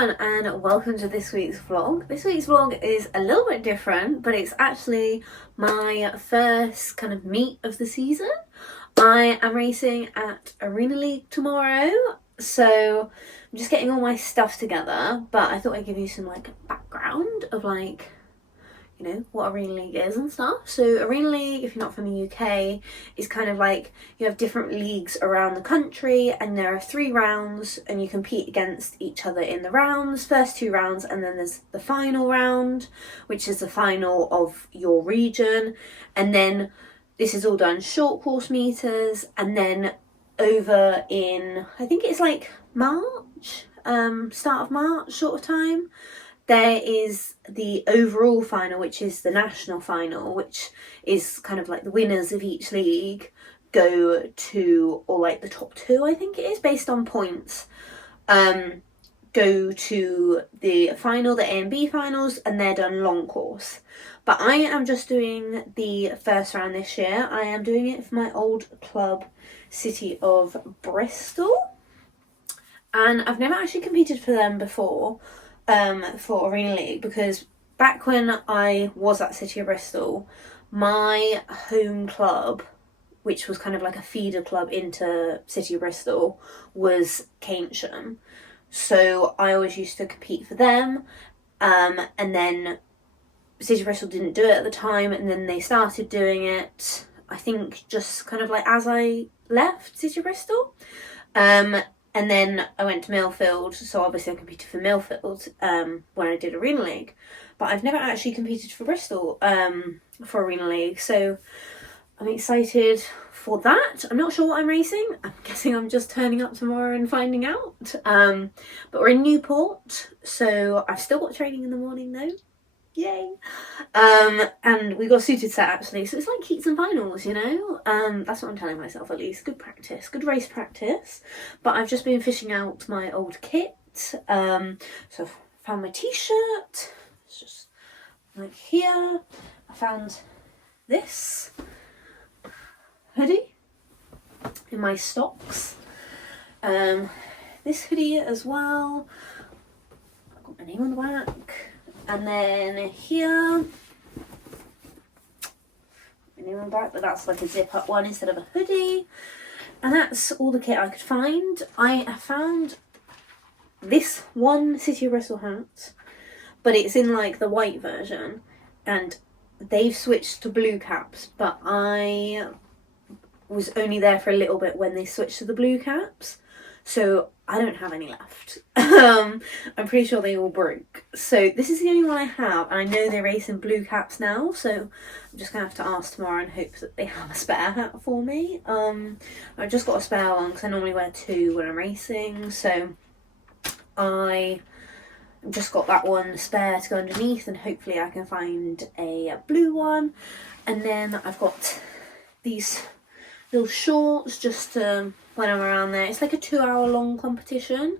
everyone and welcome to this week's vlog. This week's vlog is a little bit different, but it's actually my first kind of meet of the season. I am racing at Arena League tomorrow, so I'm just getting all my stuff together, but I thought I'd give you some like background of like, you know, what Arena League is and stuff. So Arena League, if you're not from the UK, is kind of like you have different leagues around the country and there are 3 rounds and you compete against each other in the rounds, first 2 rounds, and then there's the final round, which is the final of your region. And then this is all done short course meters, and then over in, I think it's like March, start of March sort of time, there is the overall final, which is the national final, which is kind of like the winners of each league go to, or like the top 2, I think it is, based on points, go to the final, the A and B finals, and they're done long course. But I am just doing the first round this year. I am doing it for my old club, City of Bristol. And I've never actually competed for them before. For Arena League, because back when I was at City of Bristol, my home club, which was kind of like a feeder club into City of Bristol, was Keynsham. So I always used to compete for them, and then City of Bristol didn't do it at the time, and then they started doing it, I think just kind of like as I left City of Bristol. And then I went to Millfield, so obviously I competed for Millfield when I did Arena League. But I've never actually competed for Bristol for Arena League, so I'm excited for that. I'm not sure what I'm racing. I'm guessing I'm just turning up tomorrow and finding out. But we're in Newport, so I've still got training in the morning though. Yay! And we got a suited set actually, so it's like heats and finals, you know. That's what I'm telling myself, at least. Good practice, good race practice. But I've just been fishing out my old kit. So I've found my t-shirt. It's just like here. I found this hoodie in my stocks. This hoodie as well. I've got my name on the back. And then here, my name on the back, but that's like a zip up one instead of a hoodie. And that's all the kit I could find. I found this one City of Bristol hat, but it's in like the white version, and they've switched to blue caps, but I was only there for a little bit when they switched to the blue caps, so I don't have any left. I'm pretty sure they all broke. So this is the only one I have, and I know they race in blue caps now, so I'm just going to have to ask tomorrow and hope that they have a spare hat for me. I've just got a spare one because I normally wear 2 when I'm racing, so I just got that one spare to go underneath, and hopefully I can find a blue one. And then I've got these little shorts just to when I'm around there. It's like a 2-hour long competition,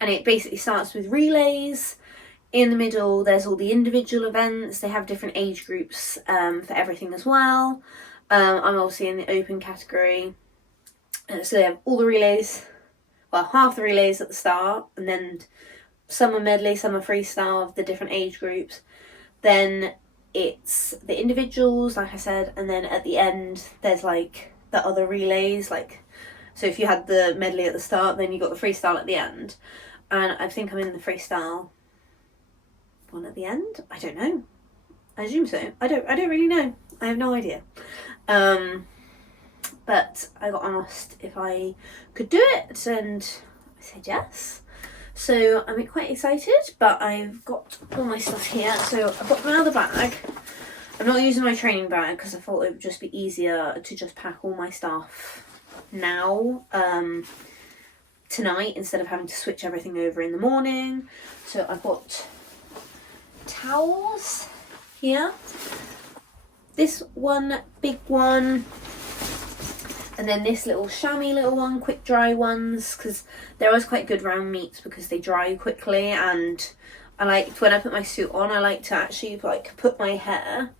and it basically starts with relays. In the middle there's all the individual events. They have different age groups for everything as well. I'm obviously in the open category, so they have all the relays, well, half the relays at the start, and then some are medley, some are freestyle of the different age groups. Then it's the individuals, like I said, and then at the end there's like the other relays, like, so if you had the medley at the start, then you got the freestyle at the end. And I think I'm in the freestyle one at the end. I don't know. I assume so. I don't really know. I have no idea. But I got asked if I could do it, and I said yes. So I'm quite excited, but I've got all my stuff here. So I've got my other bag. I'm not using my training bag because I thought it would just be easier to just pack all my stuff now, tonight, instead of having to switch everything over in the morning. So I've got towels here. This one, big one, and then this little chamois little one, quick dry ones, because they're always quite good round meets because they dry quickly. And I like, when I put my suit on, I like to actually like put my hair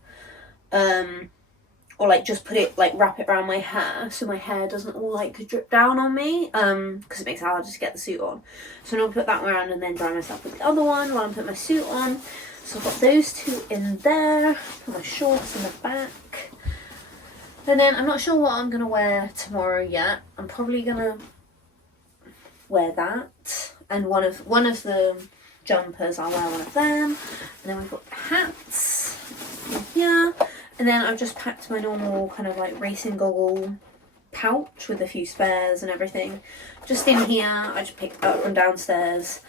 or like just put it, like wrap it around my hair so my hair doesn't all like drip down on me, because it makes it harder to get the suit on. So I'm gonna put that one around and then dry myself with the other one while I'm putting my suit on. So I've got those two in there, put my shorts in the back. And then I'm not sure what I'm gonna wear tomorrow yet. I'm probably gonna wear that, and one of the jumpers, I'll wear one of them. And then we've got hats in here. And then I've just packed my normal kind of like racing goggle pouch with a few spares and everything just in here. I just picked up from downstairs,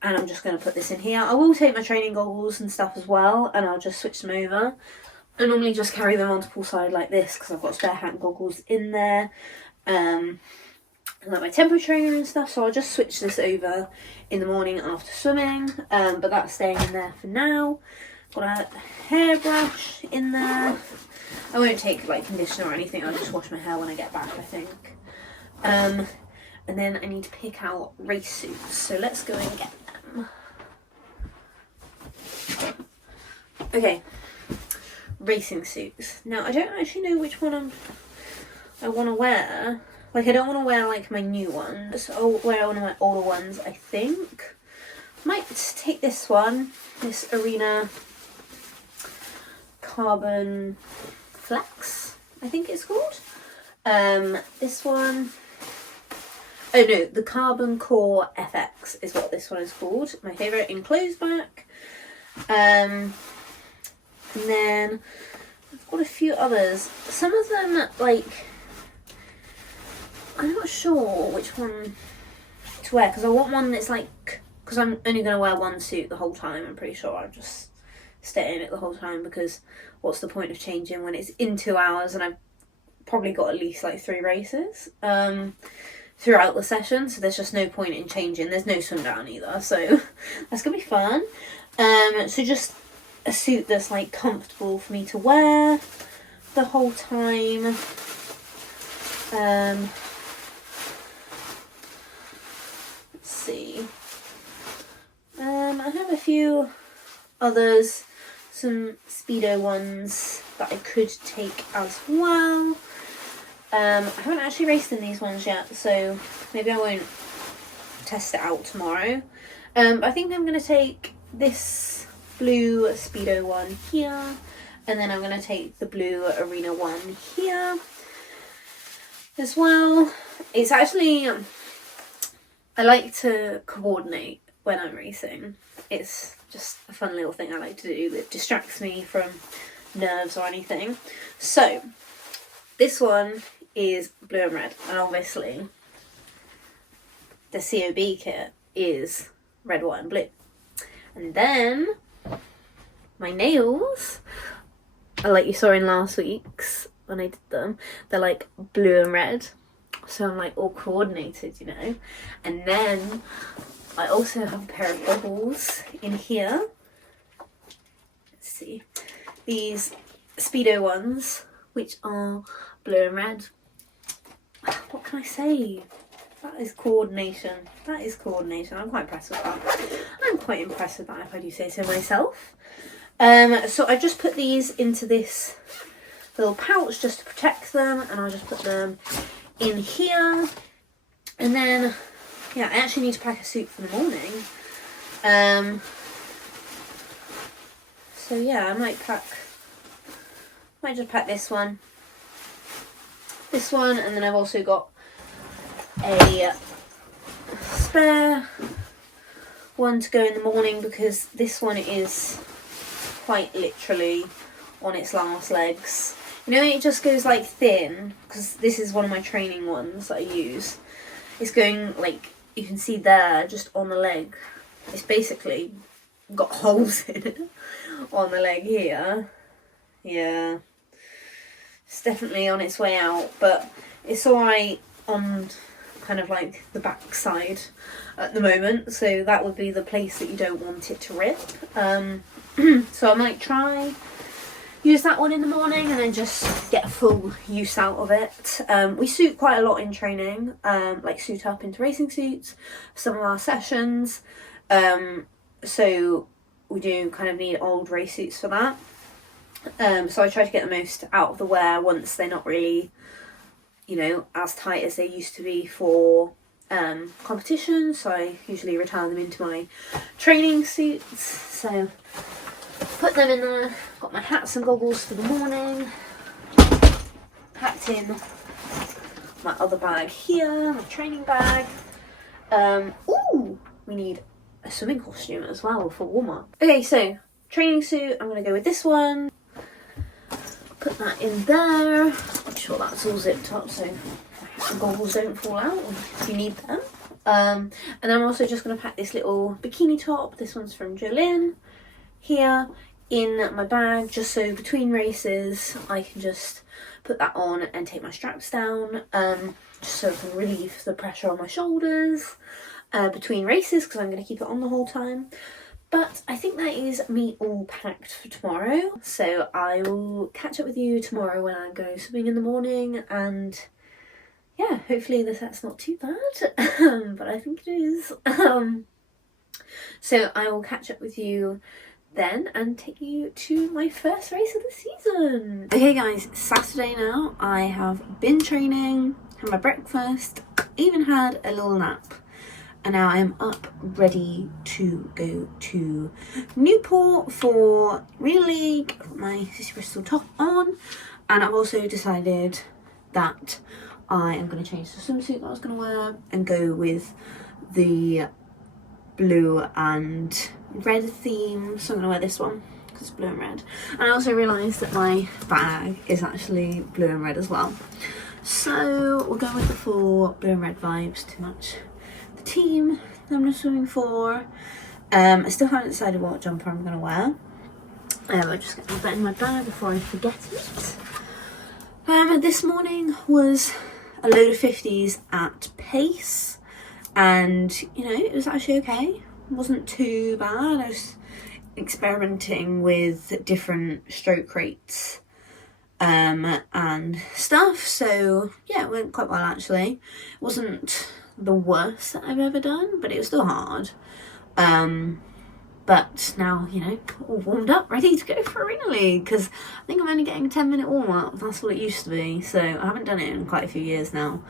and I'm just going to put this in here. I will take my training goggles and stuff as well, and I'll just switch them over. I normally just carry them onto poolside like this because I've got spare hat and goggles in there. And like my tempo trainer and stuff, so I'll just switch this over in the morning after swimming, but that's staying in there for now. Got a hairbrush in there. I won't take like conditioner or anything, I'll just wash my hair when I get back, I think. And then I need to pick out race suits, so let's go and get them. Okay, racing suits. Now I don't actually know which one I want to wear. Like, I don't want to wear like my new ones. I'll wear one of my older ones, I think. Might take this one, this Arena Carbon Flex, I think it's called. This one, oh no, the Carbon Core FX is what this one is called. My favourite in closed back. And then I've got a few others. Some of them, like, I'm not sure which one to wear because I want one that's like, because I'm only going to wear one suit the whole time. I'm pretty sure I'll just stay in it the whole time, because what's the point of changing when it's in 2 hours and I've probably got at least like 3 races throughout the session, so there's just no point in changing. There's no sundown either, so that's going to be fun. So just a suit that's like comfortable for me to wear the whole time. See. I have a few others, some Speedo ones that I could take as well. I haven't actually raced in these ones yet, so maybe I won't test it out tomorrow. But I think I'm going to take this blue Speedo one here, and then I'm going to take the blue Arena one here as well. It's actually, I like to coordinate when I'm racing. It's just a fun little thing I like to do that distracts me from nerves or anything. So this one is blue and red, and obviously the COB kit is red, white and blue. And then my nails are like you saw in last week's when I did them, they're like blue and red, so I'm like all coordinated, you know. And then I also have a pair of goggles in here. Let's see, these Speedo ones, which are blue and red. What can I say? That is coordination. That is coordination. I'm quite impressed with that. I'm quite impressed with that, if I do say so myself. So I just put these into this little pouch just to protect them, and I'll just put them in here. And then, yeah, I actually need to pack a suit for the morning. So yeah, I might just pack this one, and then I've also got a spare one to go in the morning, because this one is quite literally on its last legs. You know, it just goes like thin, because this is one of my training ones that I use. It's going like, you can see there, just on the leg. It's basically got holes in it on the leg here. Yeah, it's definitely on its way out, but it's alright on kind of like the back side at the moment, so that would be the place that you don't want it to rip. So I might try use that one in the morning and then just get a full use out of it. We suit quite a lot in training, like suit up into racing suits some of our sessions, so we do kind of need old race suits for that. So I try to get the most out of the wear once they're not really, you know, as tight as they used to be for competition. So I usually return them into my training suits. So put them in there. Got my hats and goggles for the morning. Packed in my other bag here, my training bag. Ooh, we need a swimming costume as well for warm-up. Okay, so training suit, I'm gonna go with this one. Put that in there. I'm sure that's all zipped up so the goggles don't fall out if you need them. And then I'm also just gonna pack this little bikini top. This one's from Jolene here in my bag, just so between races I can just put that on and take my straps down, just so I can relieve the pressure on my shoulders between races, because I'm going to keep it on the whole time. But I think that is me all packed for tomorrow, so I will catch up with you tomorrow when I go swimming in the morning, and yeah, hopefully that's not too bad, but I think it is. So I will catch up with you then and take you to my first race of the season. Okay guys, it's Saturday now. I have been training, had my breakfast, even had a little nap, and now I'm up ready to go to Newport for Relay League. I've got my City Bristol top on, and I've also decided that I am going to change the swimsuit that I was going to wear and go with the blue and red theme, so I'm going to wear this one because it's blue and red. And I also realised that my bag is actually blue and red as well, so we'll go with the full blue and red vibes to match the team that I'm swimming for. I still haven't decided what jumper I'm going to wear. I'm just going to put that in my bag before I forget it. This morning was a load of 50s at pace, and you know, it was actually okay. It wasn't too bad. I was experimenting with different stroke rates and stuff, so yeah, it went quite well actually. It wasn't the worst that I've ever done, but it was still hard. But now, you know, all warmed up, ready to go for Arena League, because I think I'm only getting a 10-minute warm-up. That's what it used to be, so I haven't done it in quite a few years now.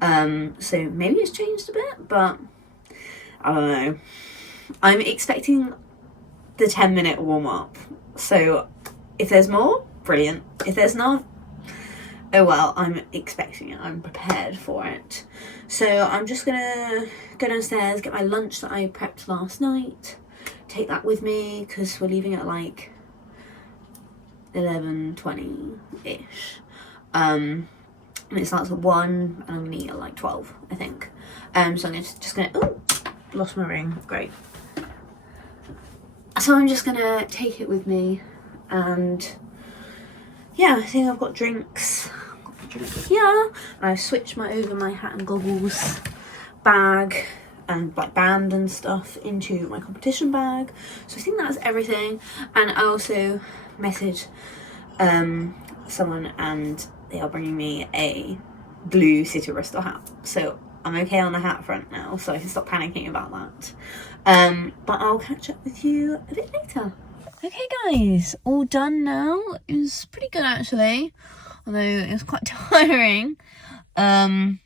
So maybe it's changed a bit, but I don't know. I'm expecting the 10-minute warm-up, so if there's more, brilliant. If there's not, oh well, I'm expecting it. I'm prepared for it. So I'm just gonna go downstairs, get my lunch that I prepped last night, take that with me, because we're leaving at like 11:20-ish. And it starts at 1, and I'm gonna eat at like 12, I think. So I'm just gonna, oh, lost my ring, great. So I'm just gonna take it with me, and yeah, I think I've got drinks. Here, and I've switched over my hat and goggles bag and like band and stuff into my competition bag. So I think that's everything. And I also messaged someone, and they are bringing me a blue City Bristol hat. So I'm okay on the hat front now, so I can stop panicking about that. But I'll catch up with you a bit later. Okay guys, all done now. It was pretty good actually, although it was quite tiring. I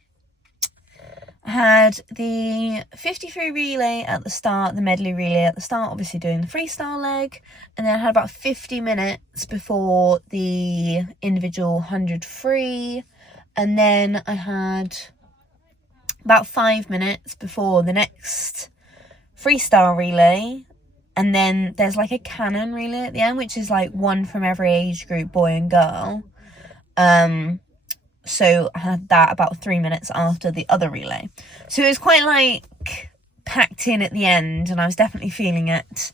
had the 53 relay at the start, the medley relay at the start, obviously doing the freestyle leg, and then I had about 50 minutes before the individual 100 free, and then I had about 5 minutes before the next freestyle relay, and then there's like a cannon relay at the end, which is like one from every age group, boy and girl. So I had that about 3 minutes after the other relay. So it was quite like packed in at the end, and I was definitely feeling it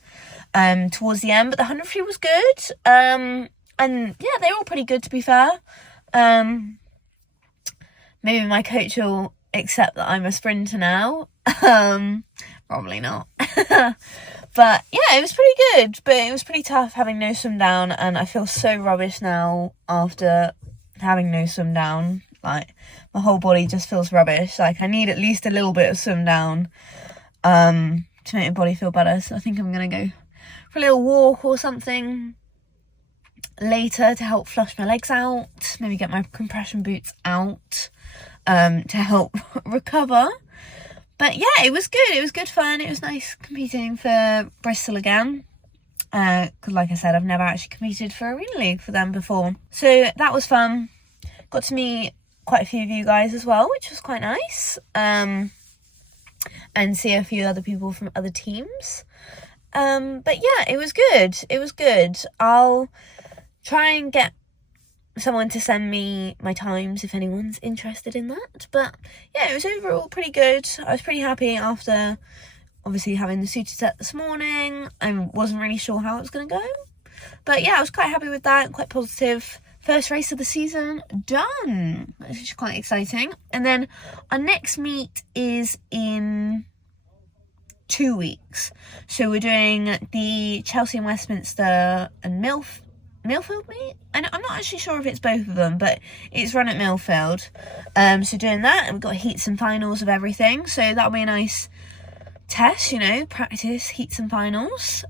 towards the end. But the 100 free was good. And yeah, they were all pretty good to be fair. Maybe my coach will accept that I'm a sprinter now. Probably not. But yeah, it was pretty good, but it was pretty tough having no swim down, and I feel so rubbish now after having no swim down. Like, my whole body just feels rubbish. Like, I need at least a little bit of swim down to make my body feel better. So I think I'm gonna go for a little walk or something, later to help flush my legs out, maybe get my compression boots out to help recover. But yeah, it was good. It was good fun. It was nice competing for Bristol again. Because like I said, I've never actually competed for a relay league for them before. So that was fun. Got to meet quite a few of you guys as well, which was quite nice. And see a few other people from other teams. But yeah, it was good. It was good. I'll try and get someone to send me my times if anyone's interested in that. But yeah, it was overall pretty good. I was pretty happy after obviously having the suited set this morning. I wasn't really sure how it was going to go. But yeah, I was quite happy with that, quite positive. First race of the season done, which is quite exciting. And then our next meet is in 2 weeks. So we're doing the Chelsea and Westminster and Millfield meet? I'm not actually sure if it's both of them, but it's run at Millfield. So doing that, and we've got heats and finals of everything. So that'll be a nice test, you know, practice heats and finals.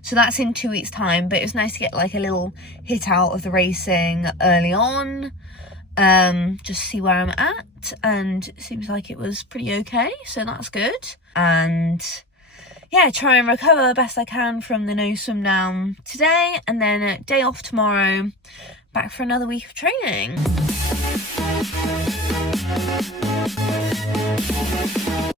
So that's in 2 weeks' time, but it was nice to get like a little hit out of the racing early on. Just see where I'm at, and it seems like it was pretty okay, so that's good. And yeah, try and recover best I can from the no swim down today, and then a day off tomorrow, back for another week of training.